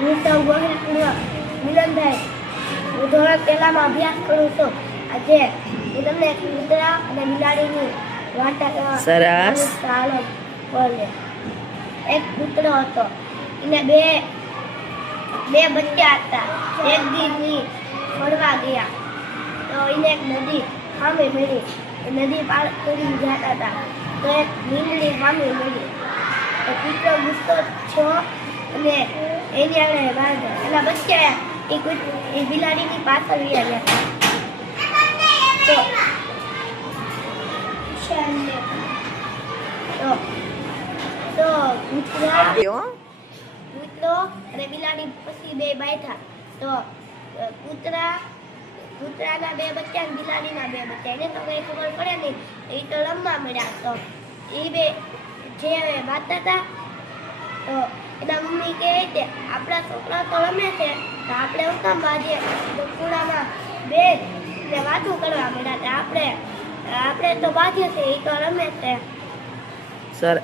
હું તો ગોહિલપુર મિલનભાઈ હું ધોરણ પહેલામાં અભ્યાસ કરું છું. આજે હું તમને કૂતરા અને બિલાડીની વાર્તા કહેવા સરસ. ચાલો બોલે. એક કૂતરો હતો, એને બે બચ્ચા હતા. એક દી ફરવા ગયા તો એને એક નદી સામે મળી. એ નદી પાર કરી જતા હતા તો એક લીમડી સામે મળી. તો કૂતરો ગુસ્સો થયો અને એની આગળ ભાગ્યો. એના બચ્ચા એ બિલાડીની પાછળ વહી ગયા હતા. તો કૂતરો અને બિલાડી પછી બે બાયઠા. તો કૂતરાના બે બચ્ચા અને બિલાડીના બે બચ્ચા. એને તો કઈ ખબર પડે નહીં, એ તો રમવા મળ્યા. તો એ બે જે વાંચતા હતા તો એના મમ્મી કહે છે આપણા છોકરા તો રમે છે તો આપણે હું કામ બાજે ખૂણામાં બે ને વાતું કરવા મળ્યા. આપણે તો બાજે છે, એ તો રમે છે. સરસ.